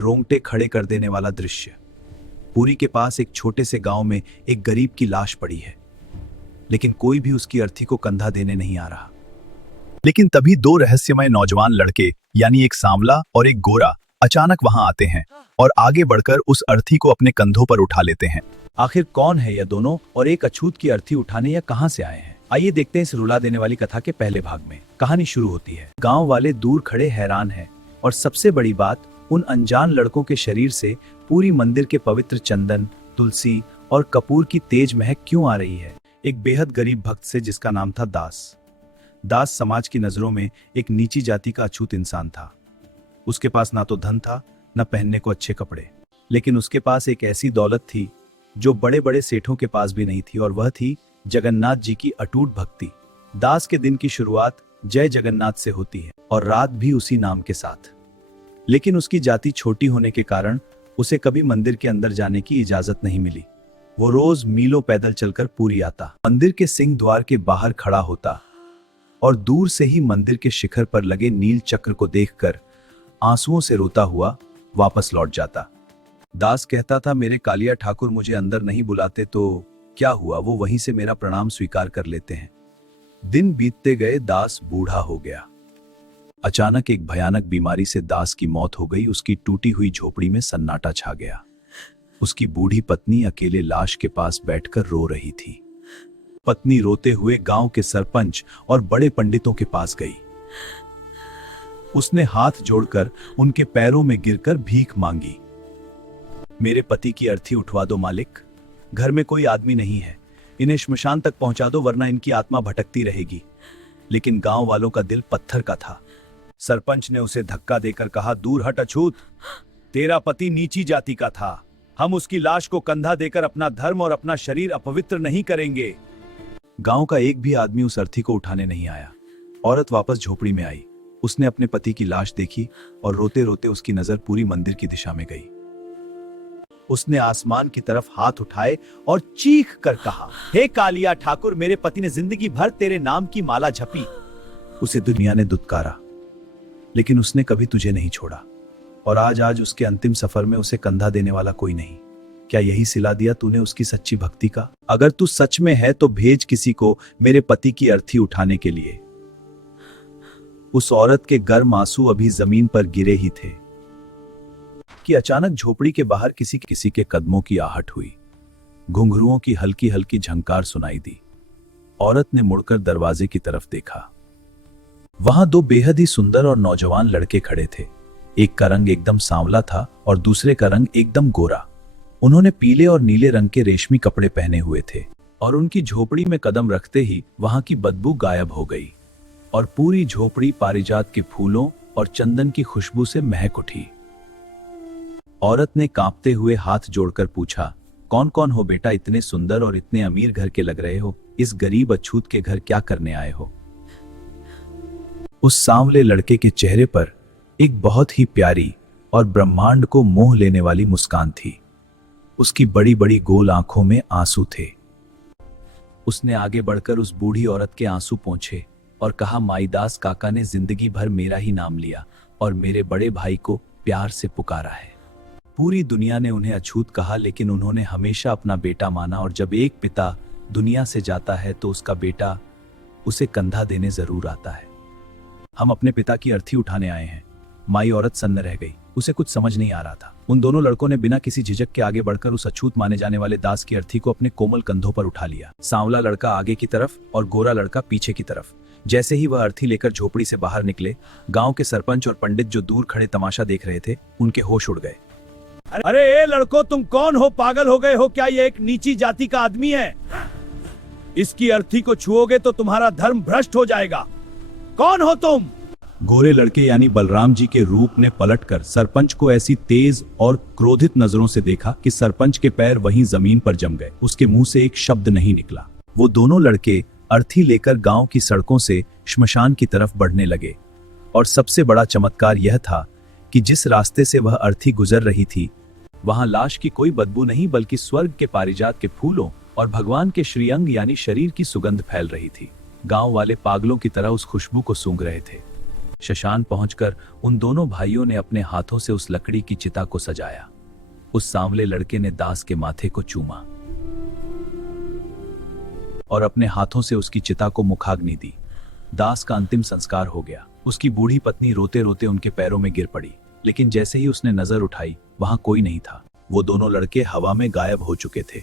रोंगटे खड़े कर देने वाला दृश्य। पुरी के पास एक छोटे से गांव में एक गरीब की लाश पड़ी है, लेकिन कोई भी उसकी अर्थी को कंधा देने नहीं आ रहा। लेकिन तभी दो रहस्यमय नौजवान लड़के यानी एक सांवला और एक गोरा अचानक वहां आते हैं और आगे बढ़कर उस अर्थी को अपने कंधों पर उठा लेते हैं। आखिर कौन है यह दोनों और एक अछूत की अर्थी उठाने या कहां से आए हैं? आइए देखते हैं इस रुला देने वाली कथा के पहले भाग में। कहानी शुरू होती है। गांव वाले दूर खड़े हैरान हैं और सबसे बड़ी बात, उन अनजान लड़कों के शरीर से पूरी मंदिर के पवित्र चंदन, तुलसी और कपूर की तेज महक क्यों आ रही है। एक बेहद गरीब भक्त से जिसका नाम था दास। दास समाज की नजरों में एक नीची जाति का अछूत इंसान था। उसके पास ना तो धन था, न पहनने को अच्छे कपड़े, लेकिन उसके पास एक ऐसी दौलत थी जो बड़े बड़े सेठों के पास भी नहीं थी, और वह थी जगन्नाथ जी की अटूट भक्ति। दास के दिन की शुरुआत जय जगन्नाथ से होती है और रात भी उसी नाम के साथ। लेकिन उसकी जाति छोटी होने के कारण उसे कभी मंदिर के अंदर जाने की इजाजत नहीं मिली। वो रोज मीलों पैदल चलकर पुरी आता, मंदिर के सिंह द्वार के बाहर खड़ा होता और दूर से ही मंदिर के शिखर पर लगे नील चक्र को देखकर आंसुओं से रोता हुआ वापस लौट जाता। दास कहता था, मेरे कालिया ठाकुर मुझे अंदर नहीं बुलाते तो क्या हुआ, वो वहीं से मेरा प्रणाम स्वीकार कर लेते हैं। दिन बीतते गए, दास बूढ़ा हो गया। अचानक एक भयानक बीमारी से दास की मौत हो गई। उसकी टूटी हुई झोपड़ी में सन्नाटा छा गया। उसकी बूढ़ी पत्नी अकेले लाश के पास बैठकर रो रही थी। पत्नी रोते हुए गांव के सरपंच और बड़े पंडितों के पास गई। उसने हाथ जोड़कर उनके पैरों में गिरकर भीख मांगी। मेरे पति की अर्थी उठवा दो मालिक, घर में कोई आदमी नहीं है, इन्हें श्मशान तक पहुंचा दो वरना इनकी आत्मा भटकती रहेगी। लेकिन गांव वालों का दिल पत्थर का था। सरपंच ने उसे धक्का देकर कहा, दूर हट अछूत, तेरा पति नीची जाति का था। हम उसकी लाश को कंधा देकर अपना धर्म और अपना शरीर अपवित्र नहीं करेंगे। गांव का एक भी आदमी उस अर्थी को उठाने नहीं आया। औरत वापस झोपड़ी में आई। उसने अपने पति की लाश देखी और रोते रोते उसकी नजर पूरी मंदिर की दिशा में गई। उसने आसमान की तरफ हाथ उठाए और चीख कर कहा, हे कालिया ठाकुर, मेरे पति ने जिंदगी भर तेरे नाम की माला जपी। उसे दुनिया ने दुत्कारा, लेकिन उसने कभी तुझे नहीं छोड़ा, और आज उसके अंतिम सफर में उसे कंधा देने वाला कोई नहीं। क्या यही सिला दिया तूने उसकी सच्ची भक्ति का? अगर तू सच में है तो भेज किसी को मेरे पति की अर्थी उठाने के लिए। उस औरत के गर्म आंसू अभी जमीन पर गिरे ही थे कि अचानक झोपड़ी के बाहर किसी के कदमों की आहट हुई। घुंघरुओं की हल्की हल्की झंकार सुनाई दी। औरत ने मुड़कर दरवाजे की तरफ देखा। वहां दो बेहद ही सुंदर और नौजवान लड़के खड़े थे। एक का रंग एकदम सांवला था और दूसरे का रंग एकदम गोरा। उन्होंने पीले और नीले रंग के रेशमी कपड़े पहने हुए थे और उनकी झोपड़ी में कदम रखते ही वहां की बदबू गायब हो गई और पूरी झोपड़ी पारिजात के फूलों और चंदन की खुशबू से महक उठी। औरत ने कांपते हुए हाथ जोड़कर पूछा, कौन कौन हो बेटा? इतने सुंदर और इतने अमीर घर के लग रहे हो। इस गरीब अछूत के घर क्या करने आए हो? उस सांवले लड़के के चेहरे पर एक बहुत ही प्यारी और ब्रह्मांड को मोह लेने वाली मुस्कान थी। उसकी बड़ी बड़ी गोल आंखों में आंसू थे। उसने आगे बढ़कर उस बूढ़ी औरत के आंसू पोंछे और कहा, माईदास काका ने जिंदगी भर मेरा ही नाम लिया और मेरे बड़े भाई को प्यार से पुकारा है। पूरी दुनिया ने उन्हें अछूत कहा, लेकिन उन्होंने हमेशा अपना बेटा माना, और जब एक पिता दुनिया से जाता है तो उसका बेटा उसे कंधा देने जरूर आता है। हम अपने पिता की अर्थी उठाने आए हैं। माई औरत सन्न रह गई। उसे कुछ समझ नहीं आ रहा था। उन दोनों लड़कों ने बिना किसी झिझक के आगे बढ़कर उस अछूत माने जाने वाले दास की अर्थी को अपने कोमल कंधों पर उठा लिया। सांवला लड़का आगे की तरफ और गोरा लड़का पीछे की तरफ। जैसे ही वह अर्थी लेकर झोपड़ी से बाहर निकले, गांव के सरपंच और पंडित जो दूर खड़े तमाशा देख रहे थे, उनके होश उड़ गए। अरे ए लड़कों, तुम कौन हो? पागल हो गए हो क्या? ये एक नीची जाति का आदमी है। इसकी अर्थी को छुओगे तो तुम्हारा धर्म भ्रष्ट हो जाएगा। कौन हो तुम? गोरे लड़के यानी बलराम जी के रूप ने पलटकर सरपंच को ऐसी तेज और क्रोधित नजरों से देखा कि सरपंच के पैर वहीं जमीन पर जम गए। उसके मुंह से एक शब्द नहीं निकला। वो दोनों लड़के अर्थी लेकर गांव की सड़कों से श्मशान की तरफ बढ़ने लगे, और सबसे बड़ा चमत्कार यह था कि जिस रास्ते से वह अर्थी गुजर रही थी, वहां लाश की कोई बदबू नहीं, बल्कि स्वर्ग के पारिजात के फूलों और भगवान के श्रीअंग यानी शरीर की सुगंध फैल रही थी। गांव वाले पागलों की तरह उस खुशबू को सूंघ रहे थे। शशान पहुंचकर उन दोनों भाइयों ने अपने हाथों से उस लकड़ी की चिता को सजाया। उस सांवले लड़के ने दास के माथे को चूमा और अपने हाथों से उसकी चिता को मुखाग्नि दी। दास का अंतिम संस्कार हो गया। उसकी बूढ़ी पत्नी रोते रोते उनके पैरों में गिर पड़ी, लेकिन जैसे ही उसने नजर उठाई वहां कोई नहीं था। वो दोनों लड़के हवा में गायब हो चुके थे।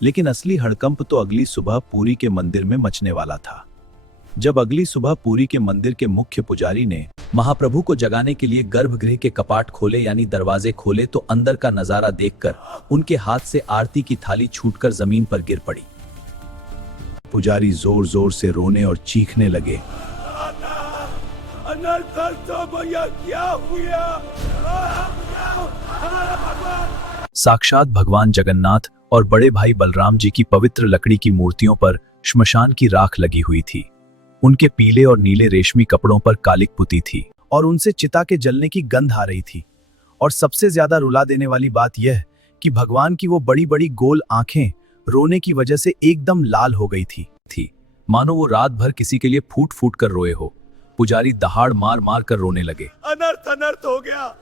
लेकिन असली हड़कंप तो अगली सुबह पुरी के मंदिर में मचने वाला था। जब अगली सुबह पुरी के मंदिर के मुख्य पुजारी ने महाप्रभु को जगाने के लिए गर्भगृह के कपाट खोले यानी दरवाजे खोले, तो अंदर का नजारा देखकर उनके हाथ से आरती की थाली छूटकर जमीन पर गिर पड़ी। पुजारी जोर जोर से रोने और चीखने लगे, साक्षात भगवान जगन्नाथ और बड़े भाई बलराम जी की पवित्र लकड़ी की मूर्तियों पर श्मशान की राख लगी हुई थी। उनके पीले और नीले रेशमी कपड़ों पर कालिक पुती थी और उनसे चिता के जलने की गंध आ रही थी। और सबसे ज्यादा रुला देने वाली बात यह कि भगवान की वो बड़ी बड़ी गोल आंखें रोने की वजह से एकदम लाल हो गई थी मानो वो रात भर किसी के लिए फूट फूट कर रोए हो। पुजारी दहाड़ मार मार कर रोने लगे, अनर्थ अनर्थ हो गया,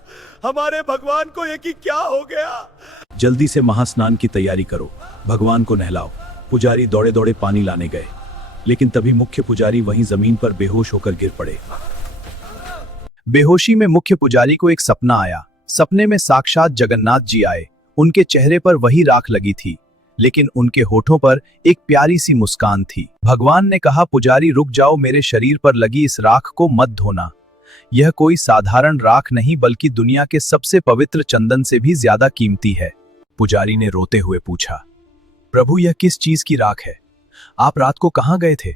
हमारे भगवान को ये कि क्या हो गया। जल्दी से महास्नान की तैयारी करो, भगवान को नहलाओ। पुजारी दौड़े दौड़े पानी लाने गए, लेकिन तभी मुख्य पुजारी वहीं जमीन पर बेहोश होकर गिर पड़े। बेहोशी में मुख्य पुजारी को एक सपना आया। सपने में साक्षात जगन्नाथ जी आए। उनके चेहरे पर वही राख लगी थी, लेकिन उनके होठों पर एक प्यारी सी मुस्कान थी। भगवान ने कहा, पुजारी रुक जाओ, मेरे शरीर पर लगी इस राख को मत धोना। यह कोई साधारण राख नहीं बल्कि दुनिया के सबसे पवित्र चंदन से भी ज्यादा कीमती है। पुजारी ने रोते हुए पूछा, प्रभु यह किस चीज की राख है? आप रात को कहां गए थे?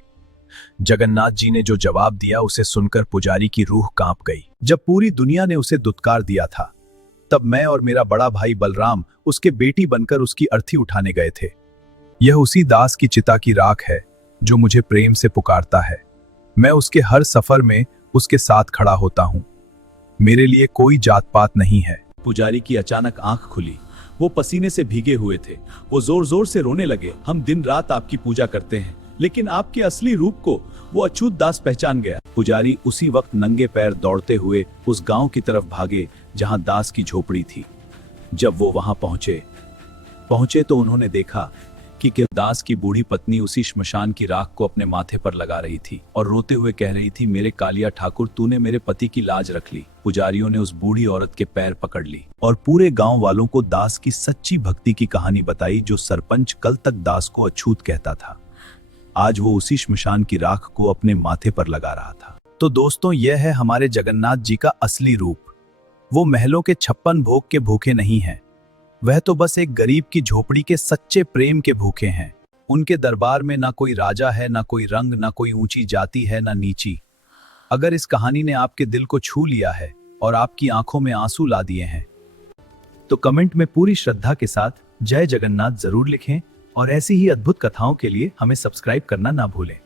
जगन्नाथ जी ने जो जवाब दिया उसे सुनकर पुजारी की रूह कांप गई। जब पूरी दुनिया ने उसे दुत्कार दिया था, तब मैं और मेरा बड़ा भाई बलराम उसके बेटी बनकर उसकी अर्थी उठाने गए थे। यह उसी दास की चिता की राख है जो मुझे प्रेम से पुकारता है। मैं उसके हर सफर में उसके साथ खड़ा होता हूँ। मेरे लिए कोई जात पात नहीं है। पुजारी की अचानक आंख खुली। वो पसीने से भीगे हुए थे। वो जोर जोर से रोने लगे, हम दिन रात आपकी पूजा करते हैं, लेकिन आपके असली रूप को वो अछूत दास पहचान गया। पुजारी उसी वक्त नंगे पैर दौड़ते हुए उस गांव की तरफ भागे जहां दास की झोपड़ी थी। जब वो वहां पहुंचे तो उन्होंने देखा कि दास की बूढ़ी पत्नी उसी श्मशान की राख को अपने माथे पर लगा रही थी और रोते हुए कह रही थी, मेरे कालिया ठाकुर, तूने मेरे पति की लाज रख ली। पुजारियों ने उस बूढ़ी औरत के पैर पकड़ ली और पूरे गांव वालों को दास की सच्ची भक्ति की कहानी बताई, जो सरपंच कल तक दास को अछूत कहता था। आज वो उसी श्मशान की राख को अपने माथे पर लगा रहा था। तो दोस्तों, यह है हमारे जगन्नाथ जी का असली रूप। वो महलों के 56 भोग के भूखे नहीं हैं। वह तो बस एक गरीब की झोपड़ी के सच्चे प्रेम के भूखे हैं। उनके दरबार में ना कोई राजा है, ना कोई रंग, ना कोई ऊंची जाति है, ना नीची। अगर इस कहानी ने आपके दिल को छू लिया है और आपकी आंखों में आंसू ला दिए हैं, तो कमेंट में पूरी श्रद्धा के साथ जय जगन्नाथ जरूर लिखें और ऐसी ही अद्भुत कथाओं के लिए हमें सब्सक्राइब करना ना भूलें।